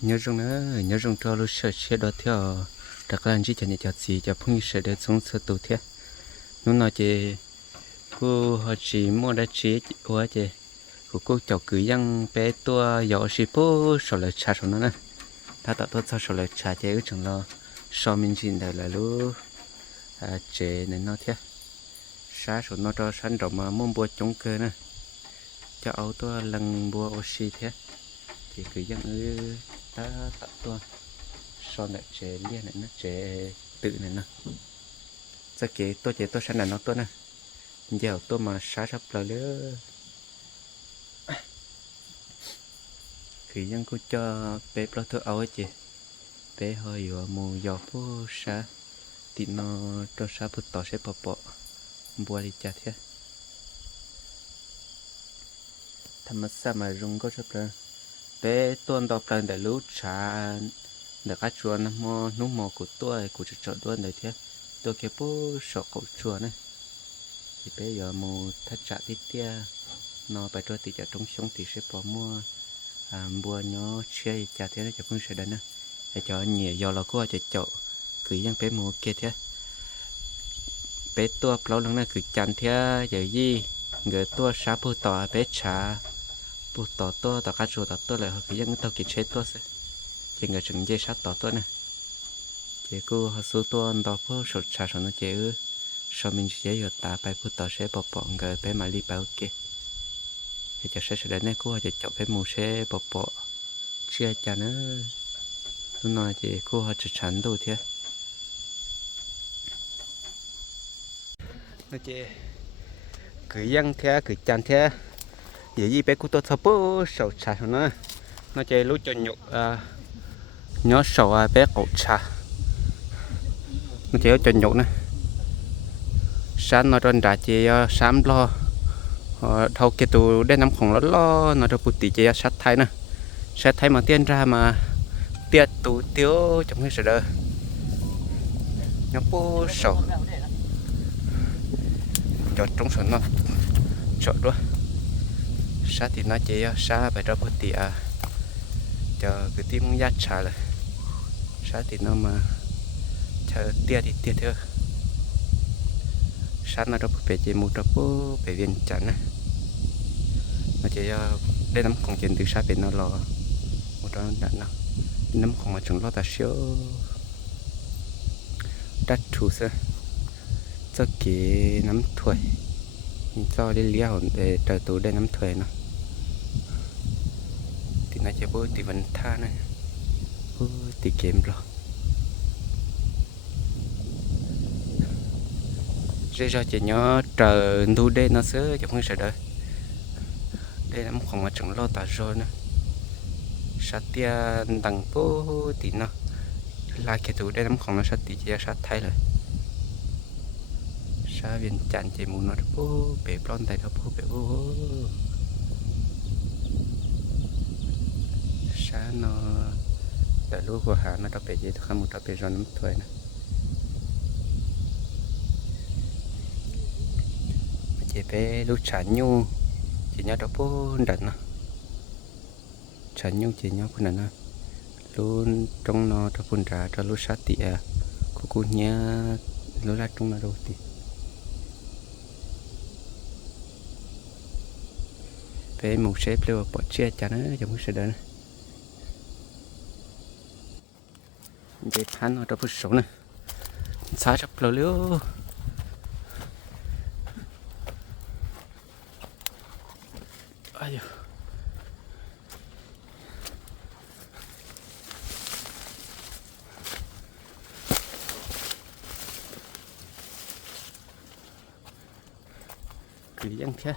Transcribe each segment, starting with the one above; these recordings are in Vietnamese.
nhớ rằng nữa, nhớ rằng cho lúc sợ sẽ đó theo. Đặc là chỉ cho nhà cho gì cho phong sẽ để sống sơ tụ thế nó nói chị cô họ chỉ mua đã chỉ hóa chị của cô cháu cứ yang bé tua nhỏ chỉ bố sợ lại cha số nó nè. Ta tạo tốt cho sợ lại trả chị cái trường lo sau mình xin đại là lúc à chị nên nó thế sáng số nó cho sáng rồi mà muốn bua chống cơ nè. Cho áo tua lần bua oxy thế thì cứ dân ư, ta tạo tua. So này chế liên này, nó chế tự này nè giờ kế tôi chế tôi sẽ là nó tôi nè. Giờ tôi mà sáng sắp là nữa khi dân cô cho bé lo thơ áo ấy chị. Bé hơi ở mù gió phố xa thì nó cho xa phút tỏ sẽ bỏ bỏ. Bùa đi chặt thế. Thầm mất sao mà rung có sắp là bé tuần đọc cần để lưu trả để các chùa nó mò nú mò của tôi, của chỗ chọn đuôn đấy thế. Tôi kia bố sợ cậu chùa này. Thì bé giờ mù thắt trả tí tia. Nó phải cho tí trả trong sống thì sẽ bỏ mua. À mua nhó chơi trả thế nó cho phương sẽ đến để cho nhẹ giờ là có cho chậu cứ yang bé mù kia thế. Bé tua lâu lắm là cứ chăn thế giờ gì? Người tua sa bù tỏ bé trả bu tỏ tua tỏ cá chùa tỏ tua lại cứ yang tao kịp chết tua sẽ chỉ người chừng dây sát tỏ tua nè. Chỉ cô họ số tua anh tỏ phố sốt trà sốt nó chế ư. Sau mình sẽ giờ ta phải bu tỏ sẽ bỏ bỏ người bé mà đi bảo kia thì cho sẽ sẽ đến nè cô họ chỉ chọn bé mù sẽ bỏ bỏ chia cho nó lúc nào thì cô họ chỉ chắn đồ thế. Nó chế cứ dân thế, cứ chăn thế vậy gì bé cô tôi thở bố sầu trà nó nó chơi lúc cho nhục à nhớ sầu à bé cột trà. Nó chơi cho nhục nè sáng nó trên trà chơi à, sám lo à, thâu kia tụ để nắm khổng lo lo, nó được bút tỷ chơi à, sát thái nè sát thái mà tiên ra mà tiệt tụ tiêu trong cái sự đời nó bố sầu. Cho trong sầu nó. Chọn đó sa thì nó chỉ sa phải cho bớt tiền cho cái tim giá trả là sa thì nó mà, chờ tiền thì tiền thôi. Sa nó đâu về chỉ một đâu bố về viên chắn này nó chỉ ờ, đây nắm còn chuyện từ sa về nó lo. Một trong đạn nó nắm còn mà chúng lo ta xíu. Đắt chủ sơ cho cái nắm thuê cho đi lia hồn để trời tối đây nắm thuê nó nó chỉ bố thì vẫn tha này bố thì kiếm rồi. Rồi rồi chỉ nhớ chờ thu đê nó sớ chẳng không sợ đợi đây là một khoảng mà chẳng lo tả rồi nữa. Sát tia đằng bố thì nó là cái tủ đây là một khoảng nó sát tí chia sát thay rồi sa viên chăn chỉ muốn nó bố bể plon tay nó bố bể bố sa nó đã lúa của hà nó đã biệt gì không một đã biệt rồi nó thuê nè chỉ bé lúc trả nhu chỉ nhớ đó bố đợt nè trả nhu chỉ nhớ con nè luôn trong nó cho phun ra cho lúc sát tỉa cô cô nhớ lúc ra trong nó đâu thì về một xếp lưu bỏ chia cho nó cho sẽ sự đơn để hắn ở trong một số này xa chấp lưu lưu ai da cứ dân thế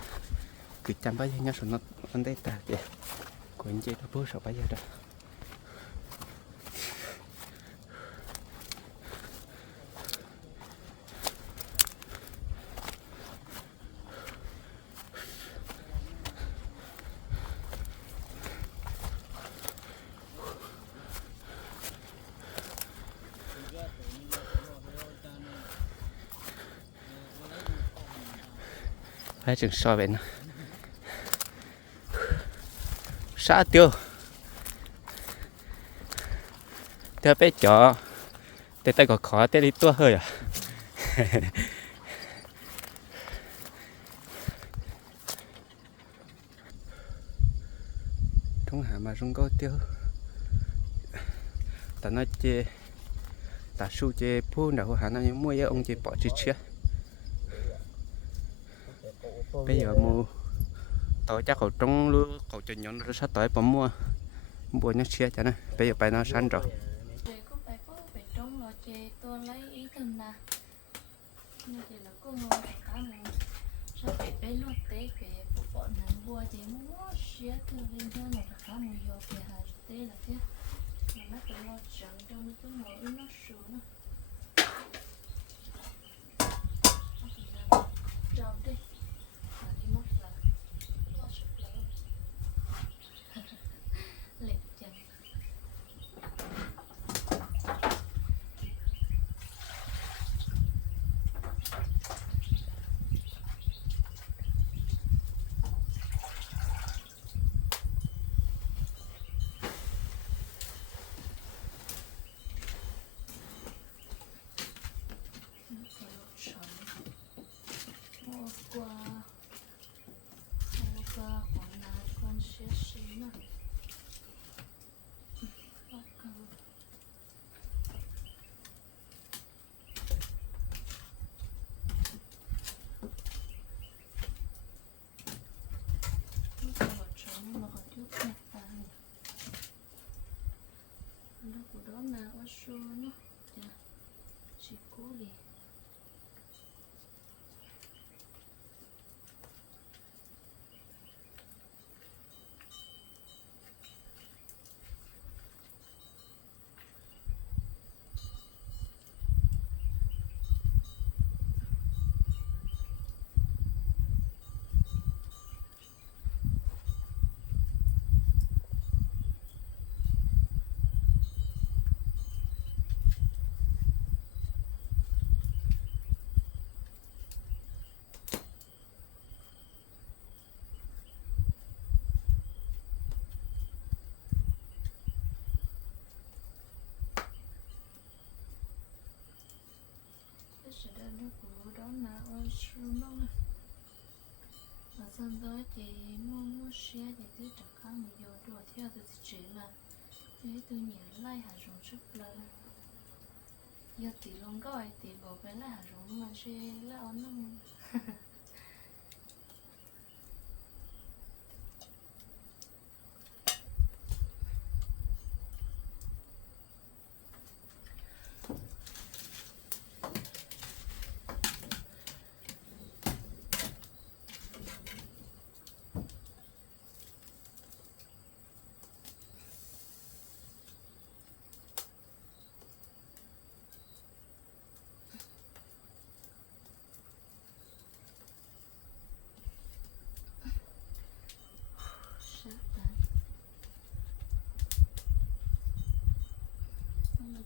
cứ chăm bao nhiêu nhá số nó ăn đây ta kìa của anh nó bố sợ bao giờ đó hai chừng so vậy nè xã tiêu. Theo bé chó. Để tay có khó té đi tua hơi à? Trong hà mà rung có tiêu. Ta nói chê ta su chê phu nào hà nó như mua ông chê bỏ chữ chia bây giờ mua tôi chắc cậu trong luôn cậu cho nhóm nó sát tới bỏ mua mua nhắc chia cho nên bây giờ bài nó sẵn rồi. Có phải có phải trong lo chị tôi lấy ý thân nè như chị là cô ngồi ở cá mù sao phải bé lúc tế cái bộ bọn nàng bùa chị mua xía từ lên cho nó phải cá mù vô cái hà tế là thế mà nó phải lo chẳng trong cái ngồi nó xuống Trâu đi Mà đi mất là Lo sụp lỡ Lệ chân mua qua mua qua quảng nào con sẽ xí nữa bắt cầu lúc mà trống mà còn thiếu nhặt tàn nó của đó là ở số nó Dạ. chỉ cố đi cái sự đơn nó của đó là ở số nó và sau đó thì mua mua xe thì tôi chẳng khá một giờ đùa theo tôi thì chỉ là thế tôi nhớ lại hà rồng rất lớn giờ tỷ luôn gọi tỷ bảo vệ lại hà rồng mà xe là ổn nó sát tán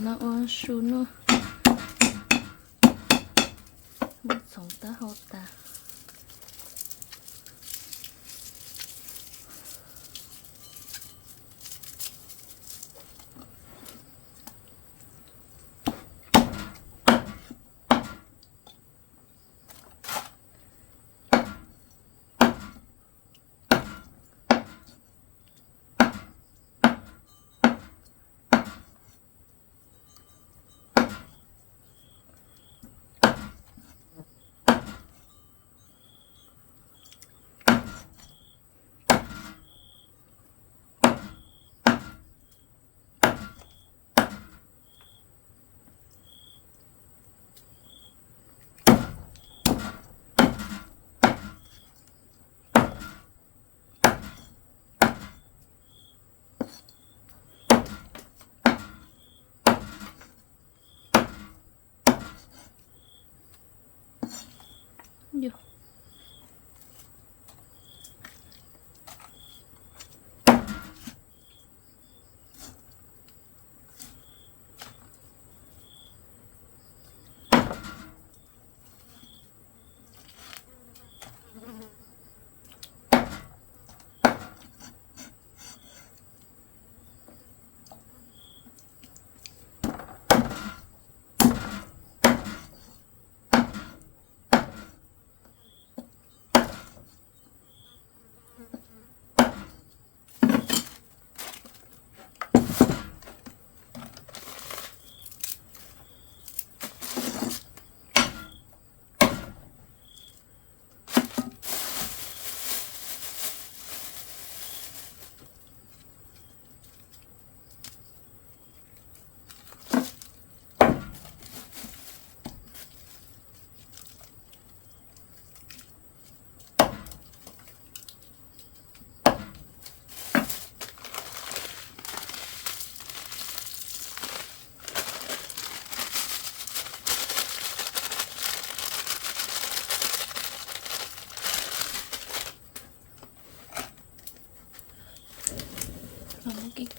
nó ô su nó mất sống ta hậu ta vô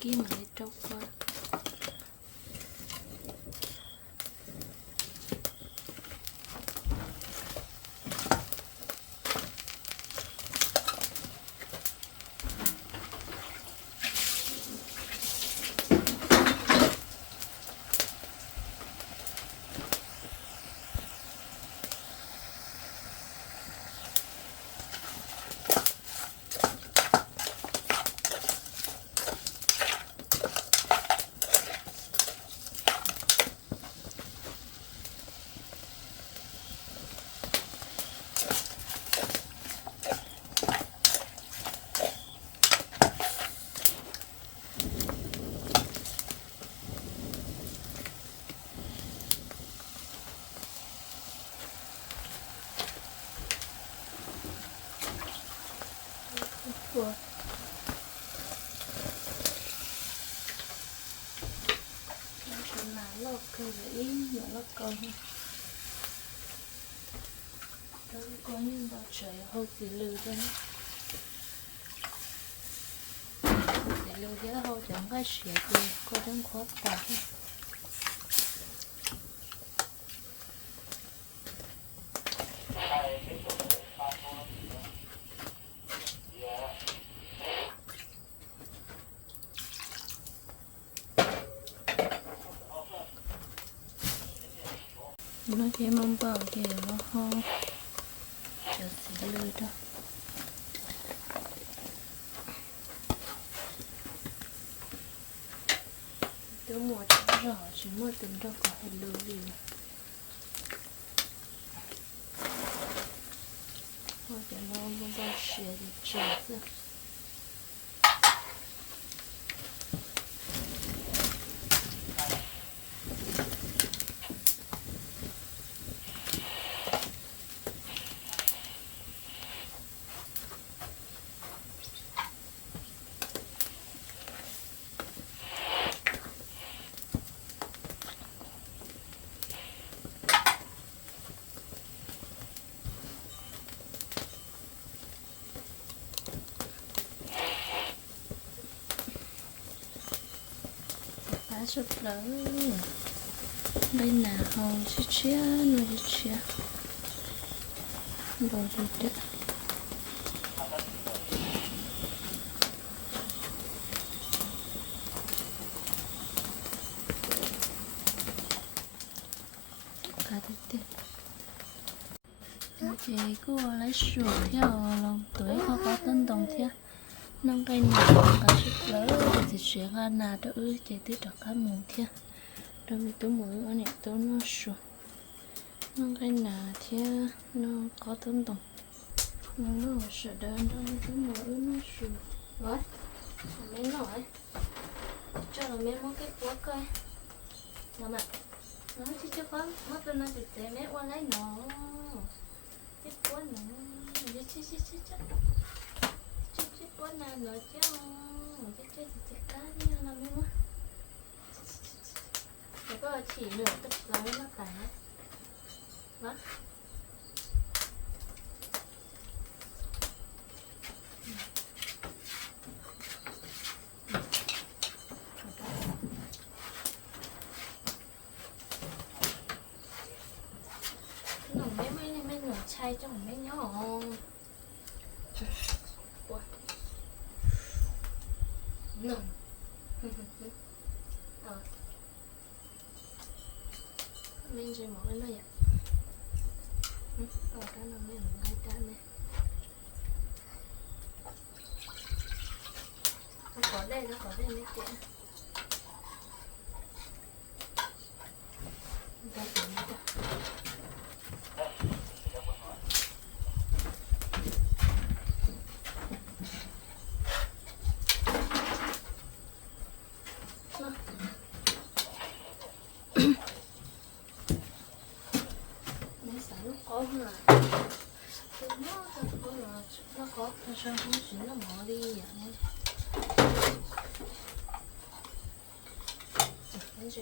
Còn cái kia mà để trâu coi của Nó lọc cơ để nhỏ lọc cơ ha Đó có những bao trời, hô gì lưu cho nó. Lưu giá hô chẳng có xỉa gì Có đến khó tạc nó thêm ông bảo kìa, nó ho chờ tôi mua cho rõ chỉ mua tính đâu có hay lư gì hoặc 者 nó mua bao xỉa thì chờ ra sắp bên nào là chia chia. Nó chia. Chia đồ đi đấy chị cô lấy sủi theo lòng tuổi có có tân đồng theo nâng cây nào thì sẽ ra nà chạy tới trọ cá mù theo đâu bị tôi mũi ở này tôi nó sù, nó cái nào theo nó có tân đồng nó nó sợ đơn tôi mũi nó sù, rồi mấy nổi cho là mấy món cái búa coi. Làm ạ nó chỉ cho con mất bên nó thì để mẹ qua lấy nó. Cái búa nó chỉ chỉ chỉ chỉ chỉ chỉ chỉ búa nó chứ chỉ chỉ chỉ chỉ cá như là mấy món để có chỉ nửa tức là nó cả. Đó. Mấy mấy này mấy nửa chai cho mấy nhỏ. Nồng. 咁耐，咁耐，仲可能啊。着，上。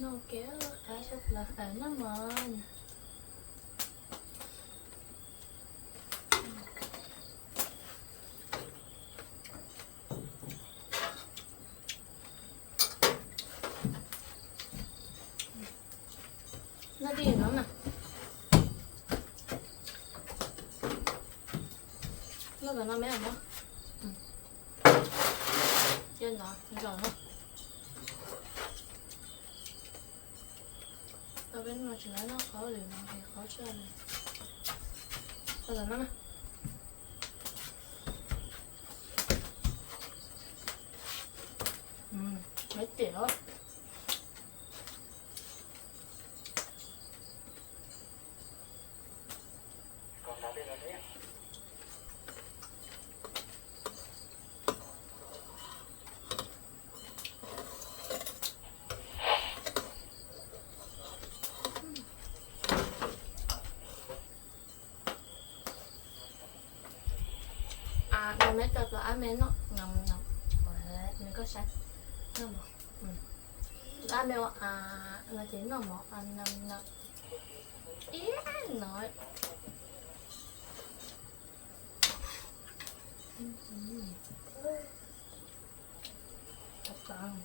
No nó kéo khá love là ở nó nó đi nó mà nó gần nó mấy hả ừ. trên đó trên đó không ở bên ngoài chỉ nói nó khó liền mà thì khó chơi này nó gần nó mà ừ mấy triệu à nó mấy tờ tờ á mấy nó ngầm ngầm Ủa, có sạch nó mỏ, ừ. Á mấy à nó chỉ nó một anh năm năm. Ý nói Ừ, ừ. Thật lòng.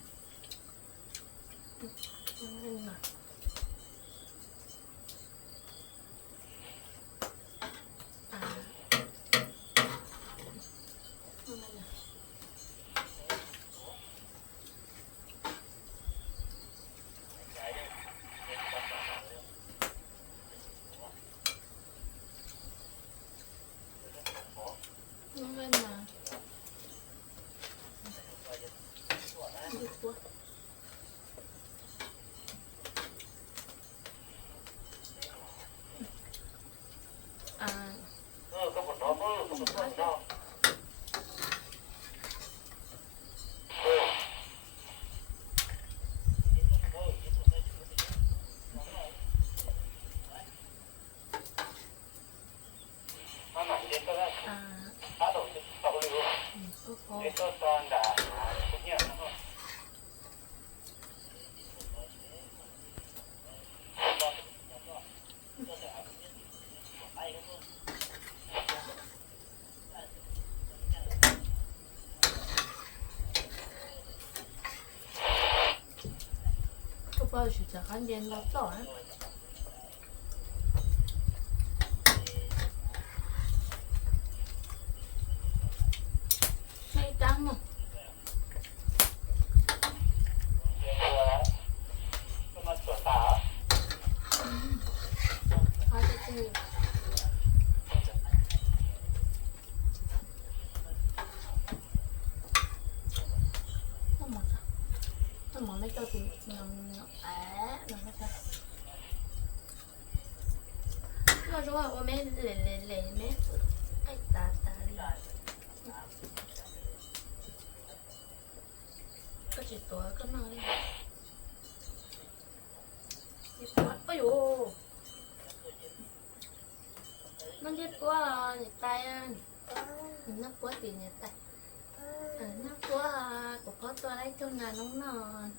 오빠 진짜 간지는 났어. รู้ว่าโอเม่เหล่เหล่เหล่แม่ไอ้ตาตาก็จิตตัวก็นั่งเลยจิตตัวไปอยู่มันจิตตัวเนี่ยตายอะนักกลัวตีเนี่ยตายนักกลัวก็เพราะตัวไรจมน้ำน้องนอน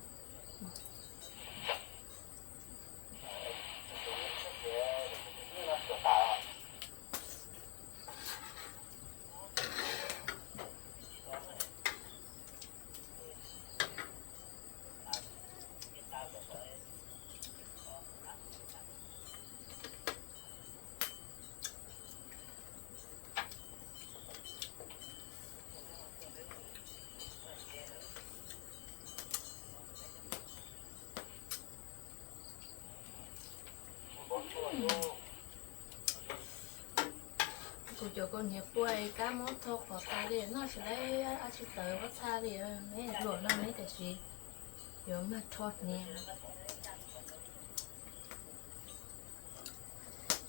Cô con hiệp quay cá mốt thô khó ta đi Nó sẽ lấy á chị tới có xa đi Mấy lụa nó mấy cái gì Giờ mà thọt nè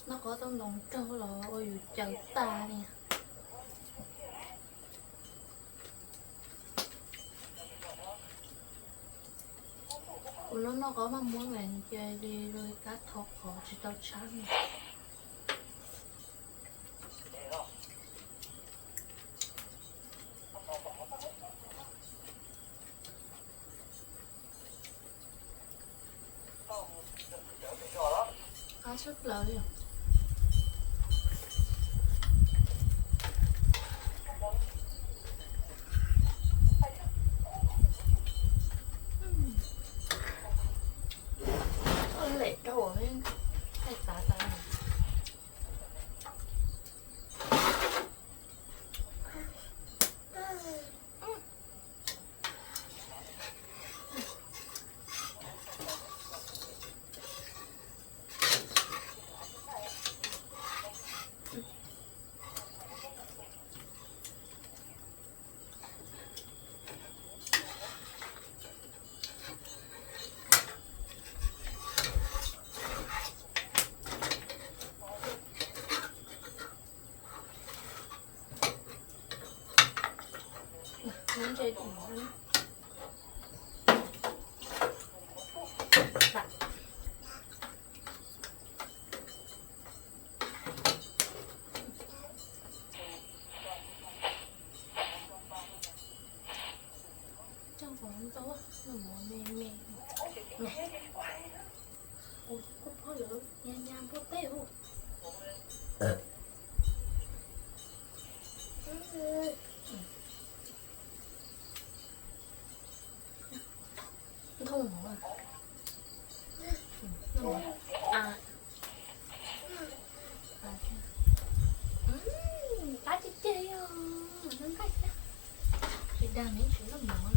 Nó có tông đồng trâu lò ôi dồi chờ ta nè Ủa nó nó có mong muốn mình chơi đi rồi cá thọt khó chỉ tao chán nè Cá sức lợi à Ôi, lệ đâu rồi Hay tả tả này Muốn chơi thì muốn Đặt trong phòng tối nó mỏ mê mê nè ôi có bao giờ nha nha bố tê không không mỏ à nó mỏ à à chứ cá chi chi à nó cách chị đang đến chỗ nó mỏ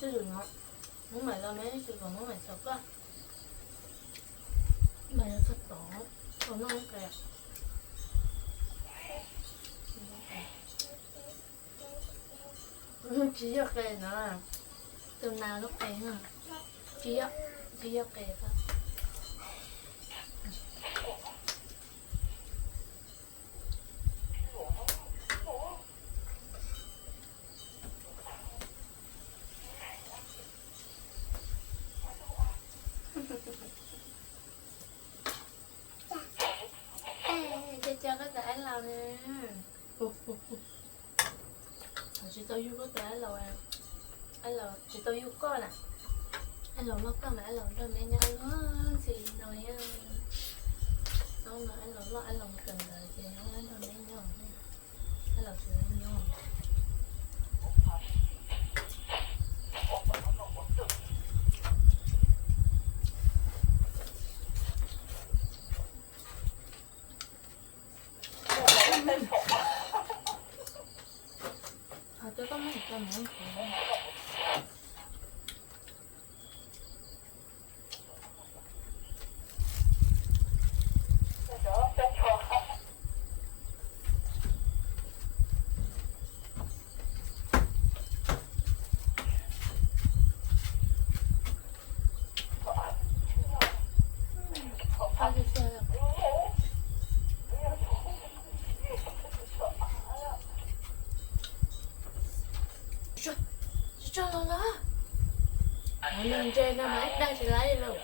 sử dụng nó muốn mày ra mấy sử dụng nó mày sợ quá mày thật đỏ còn nó không kẹt chỉ cho kẹt là từ nào lúc kẹt à chỉ cho 하네. chị tao yêu có tao ăn lâu à ăn lầu chị tao yêu có nè ăn lâu lâu có mà ăn lâu cho mẹ nhau nó thì nói đâu mà ăn lâu lâu ăn lâu cần là chị nó ăn lầu mẹ nhau ăn lầu chị cho nó. Mọi lần trên nó mát đang sẽ lấy luôn.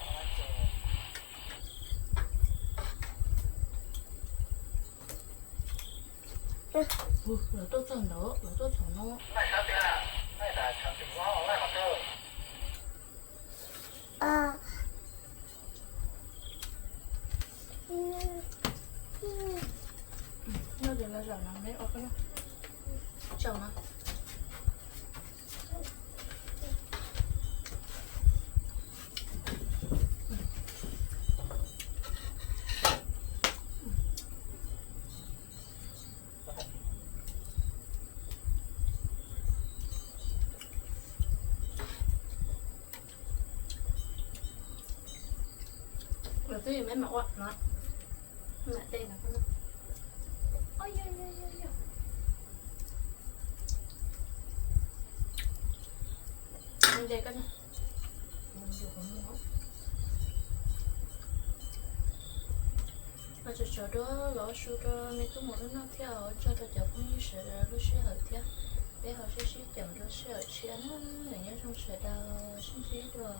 Ừ, rồi tôi chọn nữa, rồi tôi chọn nó. ờ Nó để là rồi nó lấy ô cái đó. Chọn nó. Tôi mấy mặt quạt nó. Mặt đây là con. Ôi ôi ôi ôi ôi. Mình đây con. Mình dùng con nó. Mà cho cho đó lỡ số đó mấy cái món nó theo cho tôi chở cũng như sẽ lúc sẽ hợp theo. Bé họ sẽ sẽ chậm lúc sẽ ở chia nó, người nhớ trong sẽ đào, xin chế rồi.